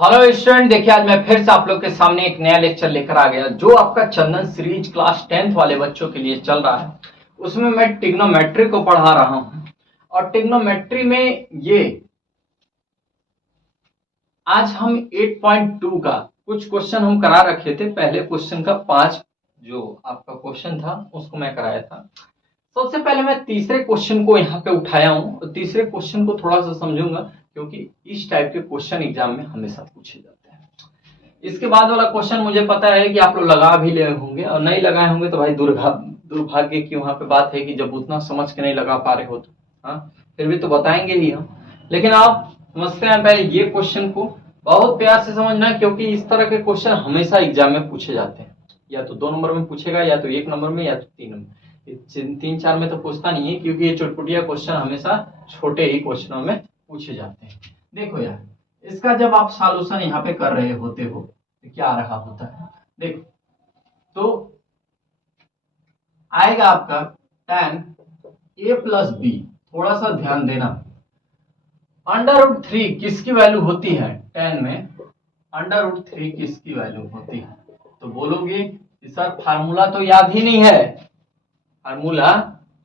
Hello student, देखिए आज मैं फिर से आप लोग के सामने एक नया लेक्चर लेकर आ गया जो आपका चंदन सीरीज क्लास 10th वाले बच्चों के लिए चल रहा है। उसमें मैं ट्रिग्नोमेट्री को पढ़ा रहा हूं और ट्रिग्नोमेट्री में ये आज हम 8.2 का कुछ क्वेश्चन हम करा रखे थे। पहले क्वेश्चन का 5 जो आपका क्वेश्चन था उसको मैं कराया था। सबसे पहले मैं तीसरे क्वेश्चन को यहाँ पे उठाया हूँ और तीसरे क्वेश्चन को थोड़ा सा समझूंगा क्योंकि इस टाइप के क्वेश्चन एग्जाम में हमेशा पूछे जाते हैं। इसके बाद वाला क्वेश्चन मुझे पता है कि आप लोग लगा भी ले होंगे और नहीं लगाए होंगे तो भाई दुर्भाग्य की वहां पे बात है कि जब उतना समझ के नहीं लगा पा रहे हो तो हाँ फिर भी तो बताएंगे ही हम। लेकिन आप समझते हैं पहले ये क्वेश्चन को बहुत प्यार से समझना क्योंकि इस तरह के क्वेश्चन हमेशा एग्जाम में पूछे जाते हैं। या तो 2 नंबर में पूछेगा या तो 1 नंबर में या तो 3 नंबर। 3-4 में तो पूछता नहीं है क्योंकि ये चुटपुटिया क्वेश्चन हमेशा छोटे ही क्वेश्चनों में पूछे जाते हैं। देखो यार, इसका जब आप सॉल्यूशन यहाँ पे कर रहे होते हो तो क्या रहा होता है। देखो तो आएगा आपका tan a प्लस बी। थोड़ा सा ध्यान देना, √3 किसकी वैल्यू होती है tan में? √3 किसकी वैल्यू होती है? तो बोलोगे कि सर फार्मूला तो याद ही नहीं है। फार्मूला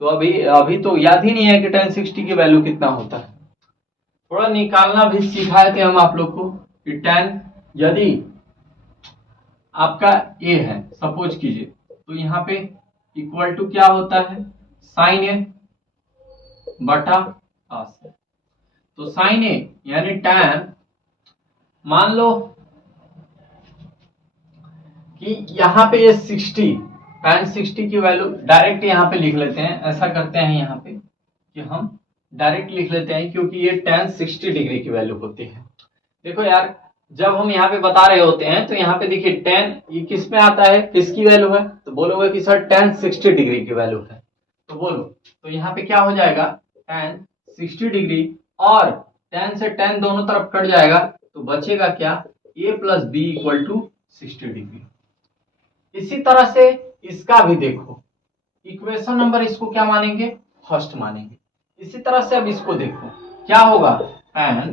तो अभी तो याद ही नहीं है कि tan 60 की वैल्यू कितना होता है। थोड़ा निकालना भी सिखाए थे हम आप लोग को कि tan यदि आपका a है सपोज कीजिए तो यहाँ पे इक्वल टू क्या होता है sin a बटा cos a। तो sin a यानी tan, मान लो कि यहाँ पे ये 60 tan 60 की वैल्यू डायरेक्ट यहाँ पे लिख लेते हैं। ऐसा करते हैं यहाँ पे कि हम डायरेक्ट लिख लेते हैं क्योंकि ये tan 60 डिग्री की वैल्यू होती है। देखो यार, जब हम यहाँ पे बता रहे होते हैं तो यहाँ पे देखिए tan ये किस में आता है, किसकी वैल्यू है? तो बोलोगे कि सर tan 60 डिग्री की वैल्यू है। तो बोलो तो यहाँ पे क्या हो जाएगा tan 60 डिग्री और tan से tan दोनों तरफ कट जाएगा तो बचेगा क्या a plus B equal to 60 degree. इसी तरह से इसका भी देखो, इक्वेशन नंबर इसको क्या मानेंगे? फर्स्ट मानेंगे। इसी तरह से अब इसको देखो क्या होगा tan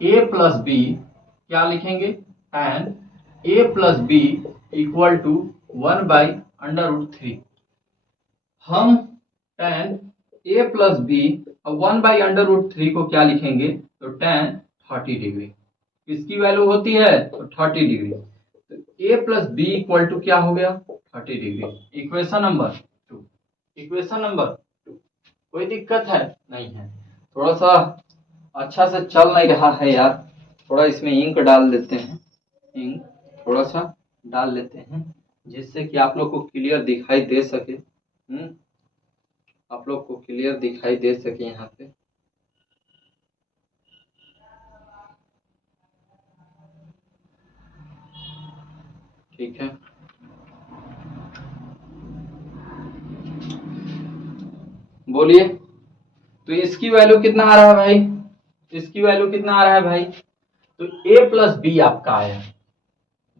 a प्लस बी, क्या लिखेंगे tan a plus B equal to 1/√3। हम tan a प्लस बी और 1/√3 को क्या लिखेंगे तो tan 30 डिग्री। किसकी वैल्यू होती है तो 30 डिग्री। तो a plus B equal to क्या हो गया 30 degree. Equation number 2। Equation number 2 कोई दिक्कत है नहीं है। थोड़ा सा अच्छा से चल नहीं रहा है यार, थोड़ा इसमें इंक डाल देते हैं। इंक थोड़ा सा डाल लेते हैं जिससे कि आप लोग को क्लियर दिखाई दे सके। आप लोग को क्लियर दिखाई दे सके यहाँ पे। ठीक है, बोलिए तो इसकी वैल्यू कितना आ रहा है भाई? इसकी वैल्यू कितना आ रहा है भाई? तो a प्लस बी आपका आया।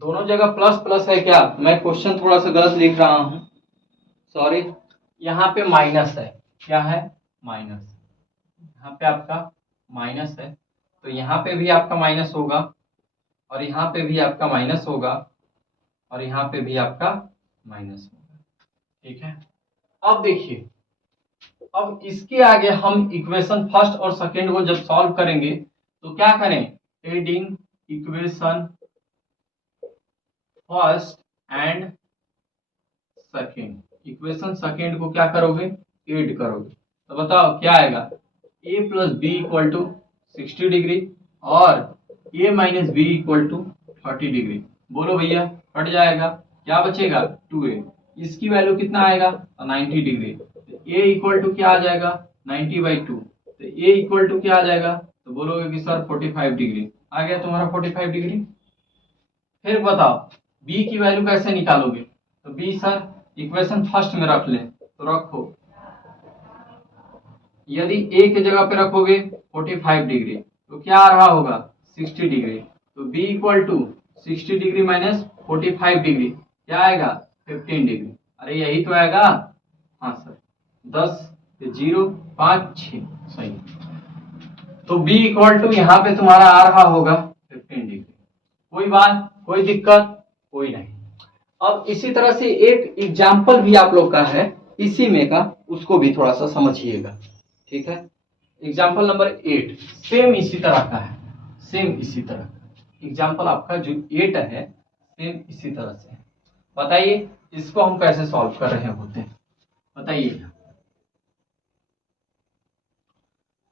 दोनों जगह प्लस प्लस है क्या? मैं क्वेश्चन थोड़ा सा गलत लिख रहा हूं, सॉरी। यहाँ पे माइनस है, क्या है माइनस। यहाँ पे आपका माइनस है तो यहाँ पे भी आपका माइनस होगा और यहाँ पे भी आपका माइनस होगा और यहाँ पे भी आपका माइनस होगा। ठीक है, अब देखिए, अब इसके आगे हम इक्वेशन फर्स्ट और सेकंड को जब सॉल्व करेंगे तो क्या करें? Adding equation first and second. Equation second को क्या करोगे? ऐड करोगे। तो बताओ क्या आएगा? a plus B equal to 60 degree और a minus B equal to 30 degree. बोलो भैया, कट जाएगा, क्या बचेगा 2a। इसकी वैल्यू कितना आएगा 90 डिग्री। a इक्वल टू क्या आ जाएगा 90/2। तो a इक्वल टू क्या आ जाएगा? तो बोलोगे कि सर 45 डिग्री आ गया तुम्हारा 45 डिग्री। फिर बताओ b की वैल्यू कैसे निकालोगे? तो b सर इक्वेशन फर्स्ट में रख ले तो रखो। यदि a की जगह पे रखोगे 45 डिग्री तो क्या आ रहा होगा 60 डिग्री। तो b equal to 60 degree minus 45 degree क्या आएगा 15 डिग्री। अरे यही तो आएगा। हाँ सर 10 0 5 6 सही। तो b इक्वल टू यहाँ पे तुम्हारा आ रहा होगा 15 डिग्री। कोई बात, कोई दिक्कत कोई नहीं। अब इसी तरह से एक एग्जाम्पल भी आप लोग का है इसी में का, उसको भी थोड़ा सा समझिएगा, ठीक है। एग्जाम्पल नंबर 8 सेम इसी तरह का है, सेम इसी तरह एग्जाम्पल आपका जो 8 है सेम इसी तरह से है। बताइए इसको हम कैसे सॉल्व कर रहे होते हैं, बताइए।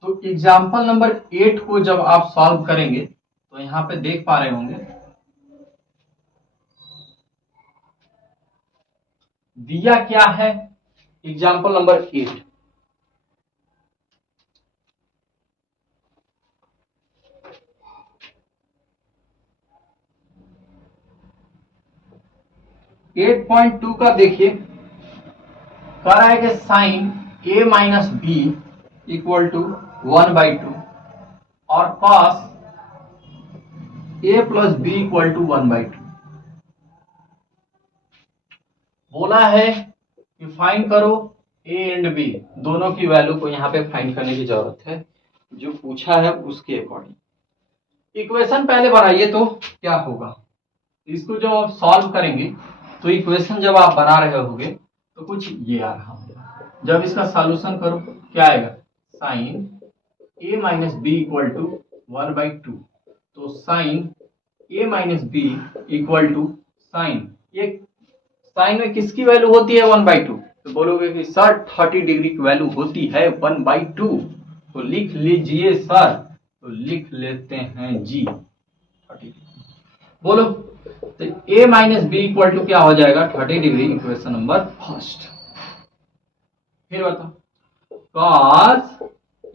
तो एग्जाम्पल नंबर 8 को जब आप सॉल्व करेंगे तो यहां पे देख पा रहे होंगे दिया क्या है। एग्जाम्पल नंबर 8 8.2 का देखिए, कह रहा है कि sine a minus B equal to 1/2 और cos a plus B equal to 1/2। बोला है कि फाइंड करो a एंड b, दोनों की वैल्यू को यहाँ पे फाइंड करने की जरूरत है, जो पूछा है उसके अकॉर्डिंग। इक्वेशन पहले बनाइए तो क्या होगा, इसको जब आप सॉल्व करेंगे तो इक्वेशन जब आप बना रहे होगे तो कुछ ये आ रहा होगा। जब इसका सॉल्यूशन करो क्या आएगा, sine a minus B equal to 1/2। तो sine a minus B equal to sine, ये साइन में किसकी वैल्यू होती है 1/2, तो बोलोगे कि सर 30 डिग्री की वैल्यू होती है 1/2, तो लिख लीजिए सर, तो लिख लेते हैं जी 30। बोलो तो a minus B equal to क्या हो जाएगा 30 डिग्री, इक्वेशन नंबर फर्स्ट। फिर बताओ cos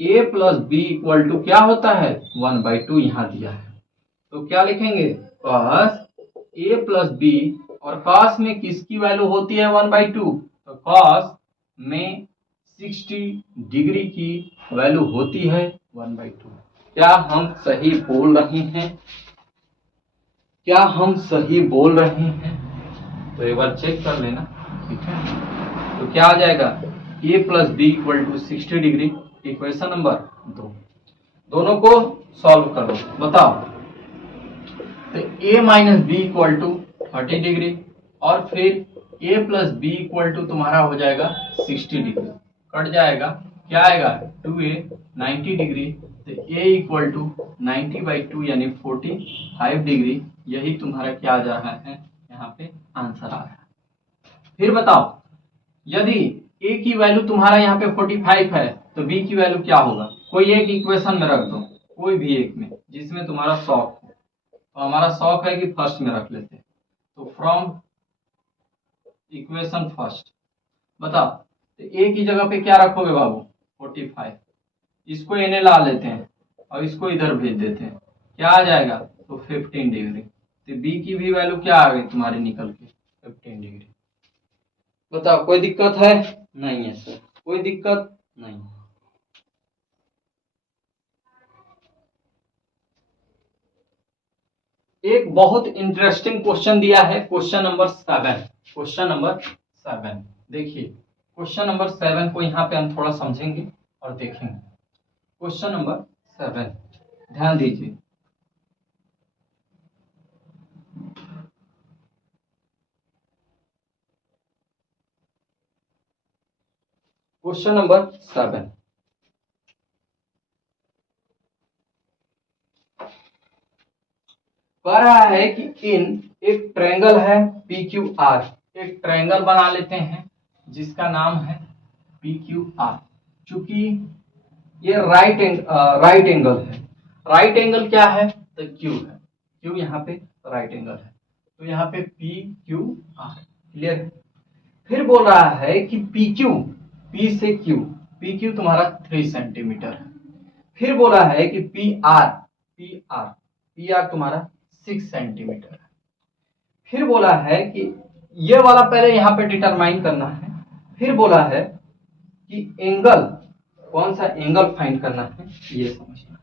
a plus B equal to क्या होता है 1/2, यहां दिया है तो क्या लिखेंगे कॉस a प्लस बी, और कॉस में किसकी वैल्यू होती है 1/2, तो कॉस में 60 डिग्री की वैल्यू होती है 1/2। क्या हम सही बोल रहे हैं, क्या हम सही बोल रहे हैं, तो एक बार चेक कर लेना, ठीक है। तो क्या आ जाएगा a plus B equal to 60 degree, equation number 2। दोनों को सॉल्व करो, बताओ। तो a minus B equal to 30 degree और फिर a plus B equal to तुम्हारा हो जाएगा 60 डिग्री, कट जाएगा क्या आएगा 2a 90 डिग्री, तो a इक्वल टू 90/2 यानी 45 डिग्री, यही तुम्हारा क्या आ जा रहा है यहाँ पे आंसर आ रहा है। फिर बताओ यदि a की वैल्यू तुम्हारा यहाँ पे 45 है तो b की वैल्यू क्या होगा, कोई एक इक्वेशन में रख दो, कोई भी एक में जिसमें तुम्हारा शौक हो, तो हमारा शौक है कि फर्स्ट में रख लेते हैं, तो फ्रॉम इक्वेशन फर्स्ट बताओ, तो a की जगह पे क्या रखोगे बाबू 45, इसको इन्हें ला लेते हैं और इसको इधर भेज देते हैं, क्या आ जाएगा तो 15 डिग्री, तो b की भी वैल्यू क्या आ गई तुम्हारी निकल के 15 डिग्री। बताओ कोई दिक्कत है, नहीं है सर, कोई दिक्कत नहीं। एक बहुत इंटरेस्टिंग क्वेश्चन दिया है, क्वेश्चन नंबर 7, क्वेश्चन नंबर 7 देखिए। क्वेश्चन नंबर 7 को यहाँ पे हम थोड़ा समझेंगे और देखेंगे। क्वेश्चन नंबर 7 ध्यान दीजिए, क्वेश्चन नंबर 7 कह रहा है कि इन एक ट्रायंगल है पी क्यू आर, एक ट्रायंगल बना लेते हैं जिसका नाम है पी क्यू आर। चूंकि ये राइट एंगल है, राइट एंगल क्या है तो क्यू है, क्यू यहाँ पे राइट एंगल है, तो यहाँ पे पी क्यू आर क्लियर है। फिर बोल रहा है कि पी क्यू, पी से क्यू, पी क्यू तुम्हारा 3 सेंटीमीटर है। फिर बोला है कि P R, P R, P R तुम्हारा 6 सेंटीमीटर है। फिर बोला है कि ये वाला पहले यहाँ पे डिटरमाइन करना है। फिर बोला है कि एंगल, कौन सा एंगल फाइंड करना है ये समझना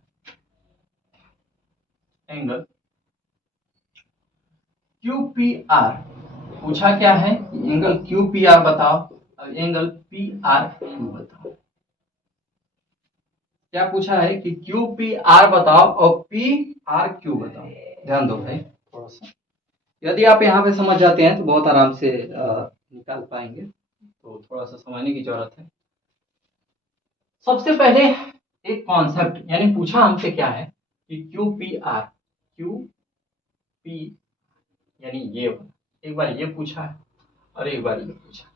है। एंगल क्यू पी आर पूछा क्या है, एंगल क्यू पी आर बताओ और एंगल पी आर क्यू बताओ। क्या पूछा है कि क्यू पी आर बताओ और पी आर क्यू बताओ। ध्यान दो भाई, थोड़ा सा, यदि आप यहाँ पे समझ जाते हैं तो बहुत आराम से निकाल पाएंगे, तो थोड़ा सा समझने की जरूरत है। सबसे पहले एक कॉन्सेप्ट, यानी पूछा हमसे क्या है कि QPR, QP यानी ये एक बार ये पूछा है और एक बार ये पूछा,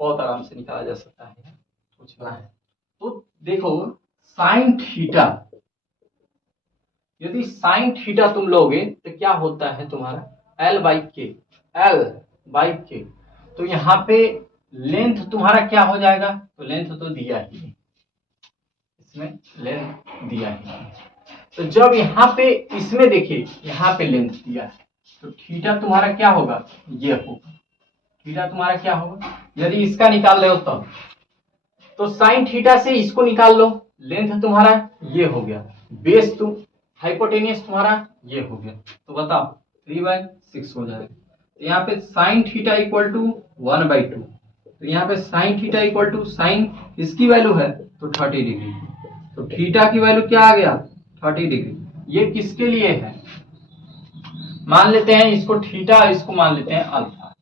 बहुत आराम से निकाला जा सकता है, पूछना है। तो देखो साइन थीटा, यदि साइन थीटा तुम लोगे तो क्या होता है तुम्हारा L/K, तो यहाँ पे लेंथ तुम्हारा क्या हो जाएगा, तो लेंथ तो दिया ही नहीं, इसमें लेंथ दिया ही नहीं, तो जब यहाँ पे इसमें देखिए यहाँ पे लेंथ दिया है, तो थीटा तुम्हारा क्या होगा, ये होगा, थीटा तुम्हारा क्या होगा, यदि इसका निकाल रहे हो तब, तो साइन थीटा से इसको निकाल लो, लेंथ तुम्हारा ये हो गया, बेस तुम हाइपोटेनियस तुम्हारा ये हो गया, तो बताओ 3/6 हो जाएगा। तो यहाँ पे साइन थीटा इक्वल टू 1/2, तो यहाँ पे sine theta equal to sine इसकी वैल्यू है तो 30 डिग्री, तो थीटा की वैल्यू क्या आ गया 30 डिग्री। ये किसके लिए है, मान लेते हैं इसको थीटा, इसको मान लेते हैं अल्फा।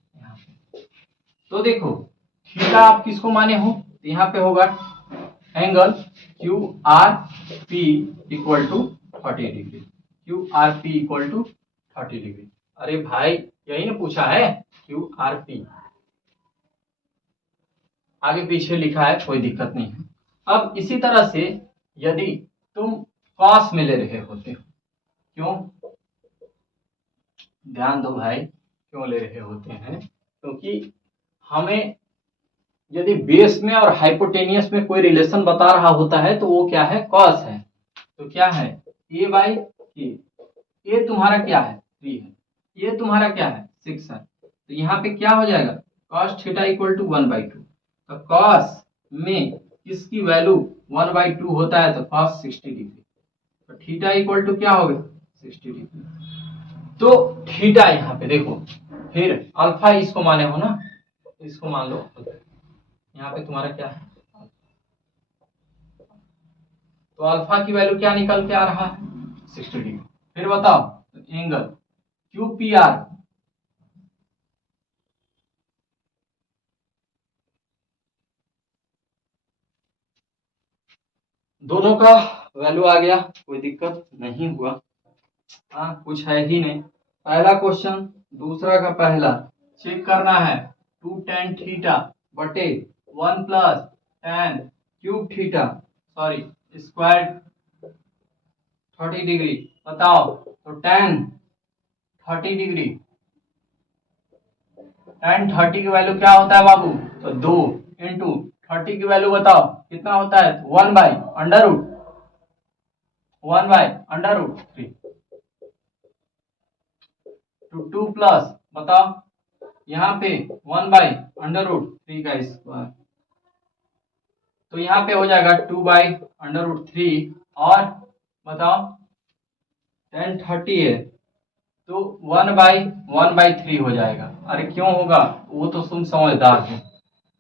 तो देखो थीटा आप किसको माने हो, तो यहाँ पे होगा angle QRP equal to 30 degree, QRP equal to 30 degree. अरे भाई यही ना पूछा है, QRP आगे पीछे लिखा है, कोई दिक्कत नहीं है। अब इसी तरह से यदि तुम कॉस में ले रहे होते हो, क्यों, ध्यान दो भाई, क्यों ले रहे होते हैं, क्योंकि हमें यदि बेस में और हाइपोटेनियस में कोई रिलेशन बता रहा होता है तो वो क्या है, कॉस है, तो क्या है A/K, ये तुम्हारा क्या है 3 है, ये तुम्हारा क्या है 6 है, तो यहाँ पे क्या हो जाएगा cos थीटा इक्वल टू 1/2, तो cos में इसकी वैल्यू 1/2 होता है, तो cos 60 डिग्री, तो थीटा इक्वल टू क्या हो गया 60 डिग्री। तो थीटा यहाँ पे देखो, फिर अल्फा इसको माने हो ना, इसको मान लो, यहाँ पे तुम्हारा क्या है, तो अल्फा की वैल्यू क्या निकल के आ रहा है 60 डिग्री। फिर बताओ एंगल QPR, दोनों का वैल्यू आ गया, कोई दिक्कत नहीं हुआ, हाँ कुछ है ही नहीं। पहला क्वेश्चन दूसरा का पहला चेक करना है, 2 tan थीटा बटे 1 plus tan cube theta, sorry square 30 degree, बताओ तो tan 30 डिग्री, tan 30 की वैल्यू क्या होता है बाबू, तो 2 इंटू 30 की वैल्यू बताओ कितना होता है, 1/√3 टू 2 प्लस बताओ यहाँ पे 1/√3 का स्क्वायर, तो यहाँ पे हो जाएगा 2/√3, और बताओ tan 30 है तो 1/1/3 हो जाएगा। अरे क्यों होगा, वो तो तुम समझदार हो,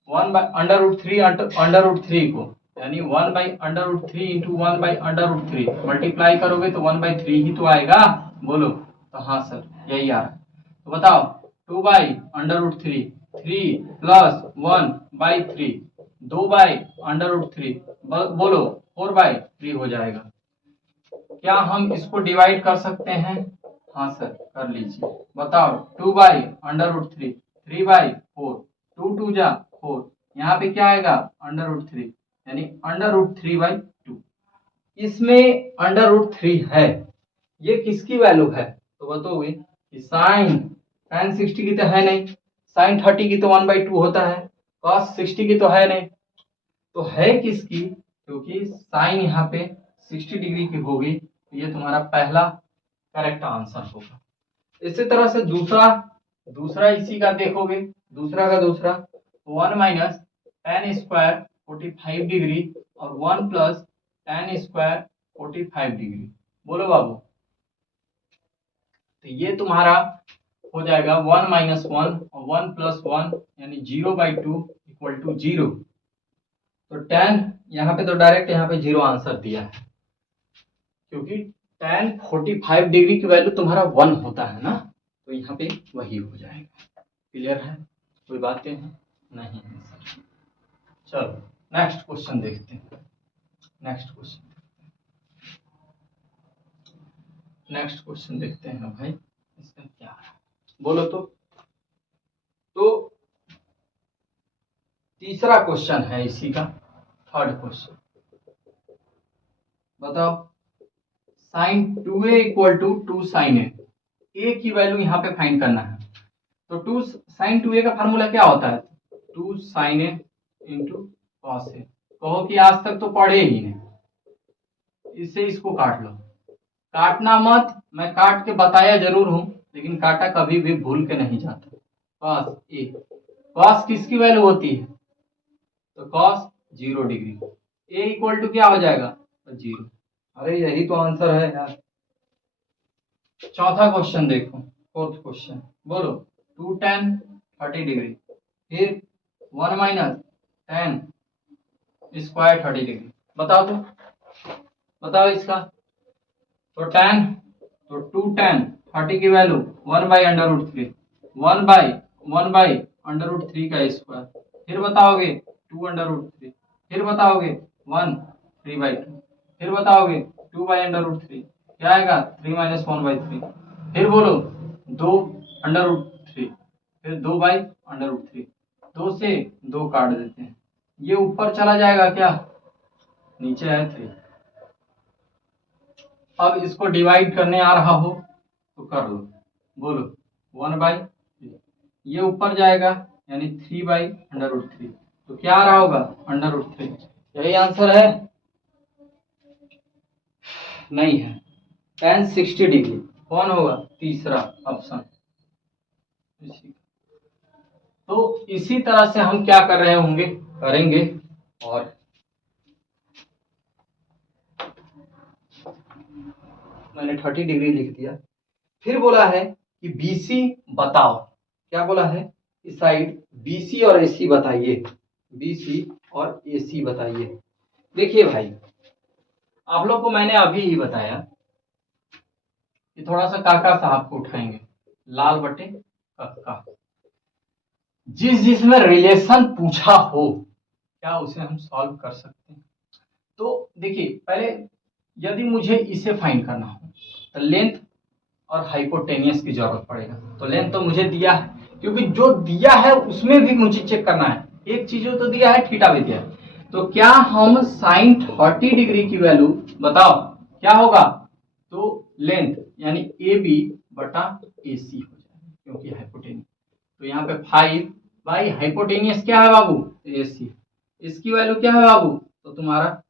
1/√3 को यानी 1/√3 इंटू 1/√3 मल्टीप्लाई करोगे तो 1/3 ही तो आएगा, बोलो, तो हाँ सर यही आ रहा है, तो बताओ 2/√3, 3 प्लस 1/3, 2/√3, बोलो 4/3 हो जाएगा। क्या हम इसको डिवाइड कर सकते हैं, हाँ सर कर लीजिए, बताओ 2/√3, 3/4, 2 2 जा 4, यहाँ पे क्या आएगा √3, यानी √3/2। इसमें √3 है, ये किसकी वैल्यू है, तो बताओगे कि tan 60 की तो है नहीं, sin 30 की तो 1/2 होता है, cos 60 की तो है नहीं, तो है किसकी, क्योंकि साइन यहाँ पे 60 डिग्री की होगी, तो ये तुम्हारा पहला करेक्ट आंसर होगा। इसी तरह से दूसरा इसी का देखोगे, दूसरा 1 माइनस tan स्क्वायर 45 डिग्री और 1 प्लस tan स्क्वायर 45 डिग्री, बोलो बाबू, तो ये तुम्हारा हो जाएगा 1 माइनस 1 और 1 प्लस 1 यानी 0/2 इक्वल टू 0, तो tan यहाँ पे तो डायरेक्ट यहाँ पे 0 आंसर दिया है, क्योंकि tan 45 डिग्री की वैल्यू तुम्हारा 1 होता है ना, यहाँ पे वही हो जाएगा। क्लियर है? कोई बातें हैं? नहीं है सर। चलो नेक्स्ट क्वेश्चन देखते हैं। नेक्स्ट क्वेश्चन देखते हैं भाई, इसमें क्या है बोलो तो तीसरा क्वेश्चन है इसी का, थर्ड क्वेश्चन। बताओ sine 2a equal to 2 sine a की वैल्यू यहाँ पे फाइंड करना है। तो 2 साइन 2a का फार्मूला क्या होता है? 2 sine A into cos A. कहो कि आज तक तो पढ़े ही नहीं, इससे इसको काट लो। काटना मत, मैं काट के बताया जरूर हूं, लेकिन काटा कभी भी भूल के नहीं जाता। कॉस ए, कॉस किसकी वैल्यू होती है? तो cos 0 degree. A equal to क्या हो जाएगा? तो 0। अरे यही तो आंसर है यार। चौथा क्वेश्चन देखो, फोर्थ क्वेश्चन। बोलो 2 tan 30 डिग्री, फिर 1 माइनस tan स्क्वायर 30 डिग्री। बताओ तो, बताओ इसका। तो टू tan 30 की value 1 by under root 3, 1 by under root 3 का स्क्वायर, फिर बताओगे 2 अंडर रूट 3, फिर बताओगे 1 3/2, फिर बताओगे 2 बाई अंडर रूट 3, क्या आएगा 3 माइनस 1/3, फिर बोलो 2 अंडर रूट 3, फिर 2 बाई अंडर रूट 3। 2 से 2 काट देते हैं, ये ऊपर चला जाएगा क्या? नीचे है 3। अब इसको डिवाइड करने आ रहा हो तो कर लो। बोलो 1/3, ये ऊपर जाएगा यानी 3 बाई अंडर रूट 3, तो क्या आ रहा होगा? Under root 3। यही आंसर है? नहीं है, tan 60 डिग्री। कौन होगा? तीसरा ऑप्शन। तो इसी तरह से हम क्या कर रहे होंगे, करेंगे। और मैंने 30 डिग्री लिख दिया। फिर बोला है कि BC बताओ। क्या बोला है? इस साइड BC और AC बताइए। BC और AC बताइए। देखिए भाई, आप लोग को मैंने अभी ही बताया कि थोड़ा सा काका साहब को उठाएंगे, लाल बटे कक्का। जिसमें रिलेशन पूछा हो, क्या उसे हम सॉल्व कर सकते हैं? तो देखिए, पहले यदि मुझे इसे फाइंड करना हो तो लेंथ और हाइपोटेनियस की जरूरत पड़ेगा। तो लेंथ तो मुझे दिया है, क्योंकि जो दिया है उसमें भी मुझे चेक करना है। एक चीज तो दिया है, थीटा भी दिया है। तो क्या हम साइन 30 डिग्री की वैल्यू बताओ क्या होगा? तो लेंथ यानी AB बटा AC हो जाएगा, क्योंकि हाइपोटेनियस। तो यहाँ पे 5 बाई हाइपोटेनियस क्या है बाबू? AC। इसकी वैल्यू क्या है बाबू? तो तुम्हारा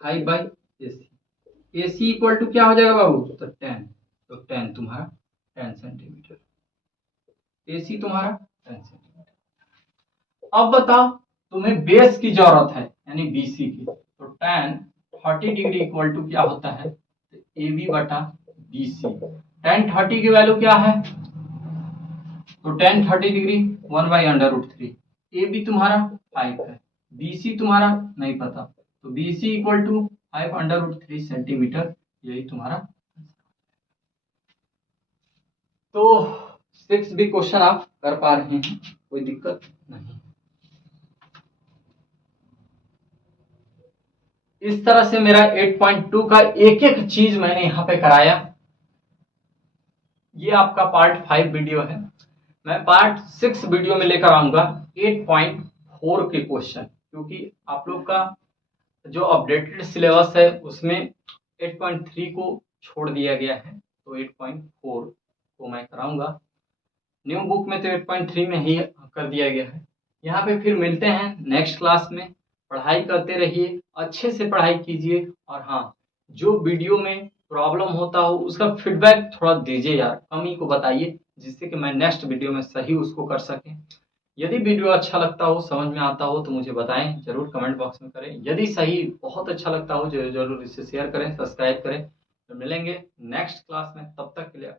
5 by AC। AC equal to क्या हो जाएगा बाबू? तो 10। तो 10 तुम्हारा 10 सेंटीमीटर। AC तुम्हारा 10 सेंटीमीटर। अब बताओ, तुम्हें बेस की जरूरत है यानी BC की। तो tan 30 डिग्री इक्वल टू क्या होता है? तो AB बटा BC। tan 30 की वैल्यू क्या है? तो tan 30 degree 1 by under root 3। AB तुम्हारा 5 है, BC तुम्हारा नहीं पता, तो BC equal to 5 under root 3 centimetre. यही तुम्हारा। तो 6 भी क्वेश्चन आप कर पा रहे हैं, कोई दिक्कत नहीं। इस तरह से मेरा 8.2 का एक एक चीज मैंने यहां पे कराया। ये आपका पार्ट 5 वीडियो है। मैं पार्ट 6 वीडियो में लेकर आऊंगा 8.4 के क्वेश्चन, क्योंकि आप लोग का जो अपडेटेड सिलेबस है उसमें 8.3 को छोड़ दिया गया है, तो 8.4 को मैं कराऊंगा। न्यू बुक में तो 8.3 में ही कर दिया गया है। यहाँ पे फिर मिलते हैं नेक्स्ट क्लास में। पढ़ाई करते रहिए, अच्छे से पढ़ाई कीजिए। और हाँ, जो वीडियो में प्रॉब्लम होता हो उसका फीडबैक थोड़ा दीजिए यार, कमी को बताइए, जिससे कि मैं नेक्स्ट वीडियो में सही उसको कर सकें। यदि वीडियो अच्छा लगता हो, समझ में आता हो, तो मुझे बताएं, जरूर कमेंट बॉक्स में करें। यदि सही बहुत अच्छा लगता हो, जरूर इसे शेयर करें, सब्सक्राइब करें। तो मिलेंगे नेक्स्ट क्लास में, तब तक के लिए।